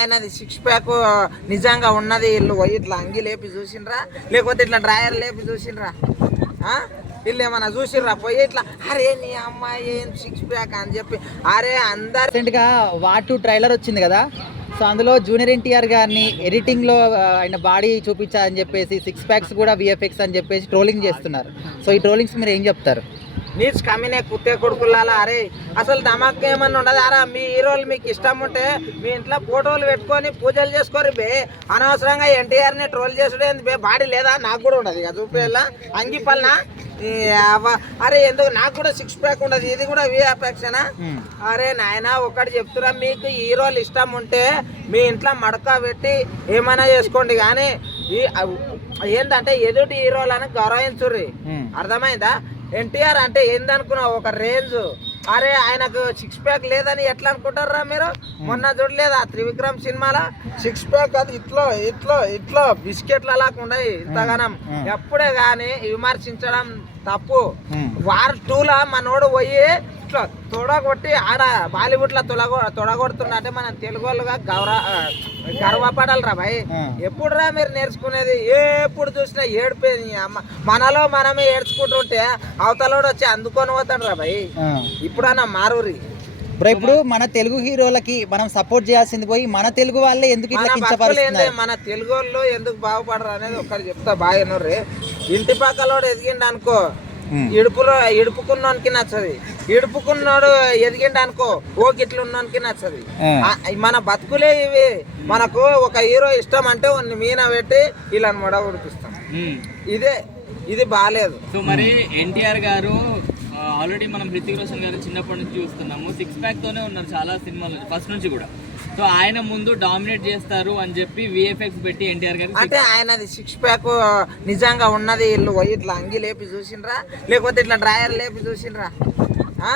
ఆయనది six pack నిజంగా ఉన్నది. వీళ్ళు పోయి ఇట్లా అంగి లేపి చూసిండ్రా. లేకపోతే ఇట్లా డ్రాయర్ లేపి చూసిండ్రా. వీళ్ళు ఏమన్నా చూసిర్రా పోయి ఇట్లా అరే నీ అమ్మాయి ఏం సిక్స్ ప్యాక్ అని చెప్పి అరే అందరు రీసెంట్ వాటు ట్రైలర్ వచ్చింది కదా. సో అందులో జూనియర్ ఎన్టీఆర్ గారిని ఎడిటింగ్లో ఆయన బాడీ చూపించాలని చెప్పేసి సిక్స్ ప్యాక్స్ కూడా విఎఫ్ఎక్స్ అని చెప్పేసి ట్రోలింగ్ చేస్తున్నారు. సో ఈ ట్రోలింగ్స్ మీరు ఏం చెప్తారు? నీచ్ కమినే కుత్తే కొడుకులాలా? అరే అసలు దమాక్ ఏమన్నా ఉండదు అరా మీ హీరోలు మీకు ఇష్టం ఉంటే మీ ఇంట్లో ఫోటోలు పెట్టుకొని పూజలు చేసుకోరు బే. అనవసరంగా ఎన్టీఆర్ని ట్రోల్ చేసుడు ఏంది బే? బాడీ లేదా? నాకు కూడా ఉండదు ఇక చూపేలా. అంగి పల్నా ఈ అవ్వ- అరే ఎందుకు? నాకు కూడా సిక్స్ ప్యాక్ ఉండదు. ఇది కూడా Hmm. అరే నాయన ఒకటి చెప్తున్నా మీకు హీరోలు ఇష్టం ఉంటే మీ ఇంట్లో మడక పెట్టి ఏమైనా చేసుకోండి. కానీ ఏందంటే ఎదుటి హీరోలను గౌరవించుర్రి. అర్థమైందా? ఎన్టీఆర్ అంటే ఏందనుకున్నావు? ఒక రేంజ్. అరే ఆయనకు సిక్స్ ప్యాక్ లేదని ఎట్లా అనుకుంటారా మీరు? మొన్న చూడలేదా? త్రివిక్రమ్ సినిమాలో? సిక్స్ ప్యాక్ అది ఇట్లో ఇట్లో ఇట్లో బిస్కెట్లు అలా ఉన్నాయి ఇంతగానం. ఎప్పుడే కానీ విమర్శించడం తప్పు. వార్ టూలా మనోడు పోయి ఇట్లా తొడగొట్టి ఆడ బాలీవుడ్లో తొడగొ తొడగొడుతున్నట్టే మనం తెలుగు వాళ్ళుగా గౌరవ గర్వపడాలిరా భయ్? Hmm. ఎప్పుడురా మీరు నేర్చుకునేది? ఎప్పుడు చూసినా ఏడిపోయింది అమ్మ మనలో మనమే ఏడ్చుకుంటుంటే అవతలోడు వచ్చి అందుకొని పోతాడు రా భయ్ ఇప్పుడన్నా మారూరి. బ్రో ఇప్పుడు మన తెలుగు హీరోలకి మనం సపోర్ట్ చేయాల్సింది పోయి మన తెలుగు వాళ్ళే ఎందుకు ఇట్లా మన కించపరుస్తున్నారు? తెలుగు వాళ్ళు ఎందుకు బాగుపడరు అనేది ఒకటి చెప్తా బాగా ఇంటి పక్కలోడు ఎదిగిండు అనుకో. ఇడుపులో ఇడుపుకున్నోనికి నచ్చది. ఇడుపుకున్నాడు ఎదిగిండు అనుకో ఓ గిట్లు ఉన్నోనికి నచ్చది. మన బతుకులే ఇవి. మనకు ఒక హీరో ఇష్టం అంటే కొన్ని మీన పెట్టి ఇలా మొడ ఉడిపిస్తాం. ఇదే ఇది బాగాలేదు సో మరి ఎన్టీఆర్ గారు ఆల్రెడీ మనం హృతిక్ రోషన్ గారు చిన్నప్పటి నుంచి చూస్తున్నాము. సిక్స్ ప్యాక్ తోనే ఉన్నారు చాలా సినిమాలు ఫస్ట్ నుంచి కూడా. సో ఆయన ముందు డామినేట్ చేస్తారు అని చెప్పి విఎఫ్ఎక్స్ పెట్టి ఎన్టీఆర్ గారు అంటే ఆయనది సిక్స్ ప్యాక్ నిజంగా ఉన్నది. వీళ్ళు ఇట్లా అంగి లేపి చూసిండ్రా? లేకపోతే ఇట్లా డ్రాయర్ లేపి చూసిండ్రా? ఆ?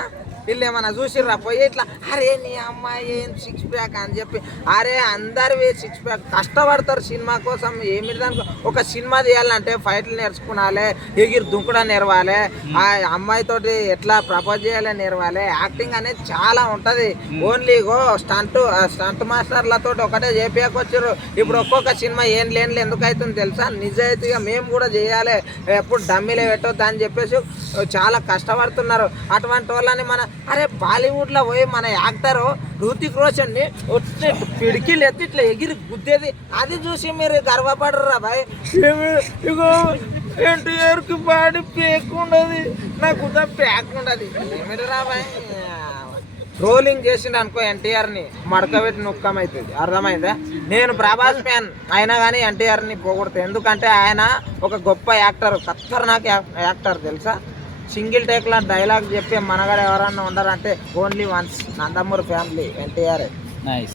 వీళ్ళు ఏమన్నా చూసిండ్రా పోయి ఇట్లా అరే నీ అమ్మాయి ఏం సిక్స్ ప్యాక్ అని చెప్పి అరే అందరివి సిక్స్ ప్యాక్ కష్టపడతారు సినిమా కోసం ఏమి దానికి ఒక సినిమా తీయాలంటే ఫైట్లు నేర్చుకునాలి ఎగిరి దుంకుడా నేర్వాలి ఆ అమ్మాయితోటి ఎట్లా ప్రపోజ్ చేయాలి నేర్వాలి యాక్టింగ్ అనేది చాలా ఉంటది. ఓన్లీ గో స్టంట్ స్టంట్ మాస్టర్లతో ఒకటే చేపియకొచ్చారు ఇప్పుడు ఒక్కొక్క సినిమా ఏం లేని ఎందుకు అవుతుంది తెలుసా? నిజాయితీగా మేము కూడా చేయాలి ఎప్పుడు డమ్మీలే పెట్టొద్దు అని చెప్పేసి చాలా కష్టపడుతున్నారు. అటువంటి వాళ్ళని మన అరే బాలీవుడ్లో పోయి మన యాక్టర్ హృతిక్ రోషన్ని వచ్చి పిడికిలు ఎత్తి ఇట్లా ఎగిరి గుద్దేది. అది చూసి మీరు గర్వపడరా బాయ్. ఇగో ఎన్టీఆర్కి బాడీ పేక్ ఉండదు. నాకు పేక్ ఉండదు. ఏమిటి రా బాయ్? రోలింగ్ చేసిండు అనుకో ఎన్టీఆర్ని మడకబెట్టి నొక్కం అవుతుంది అర్థమైందా? నేను ప్రభాస్ ఫ్యాన్. అయినా కానీ ఎన్టీఆర్ని పోగొడతా. ఎందుకంటే ఆయన ఒక గొప్ప యాక్టర్. ఖతర్నాక్ యాక్టర్ తెలుసా? సింగిల్ టేక్ లా డైలాగ్ చెప్పే మనగాడు ఎవరన్నా ఉండరంటే only once Nandamuri family NTR. Nice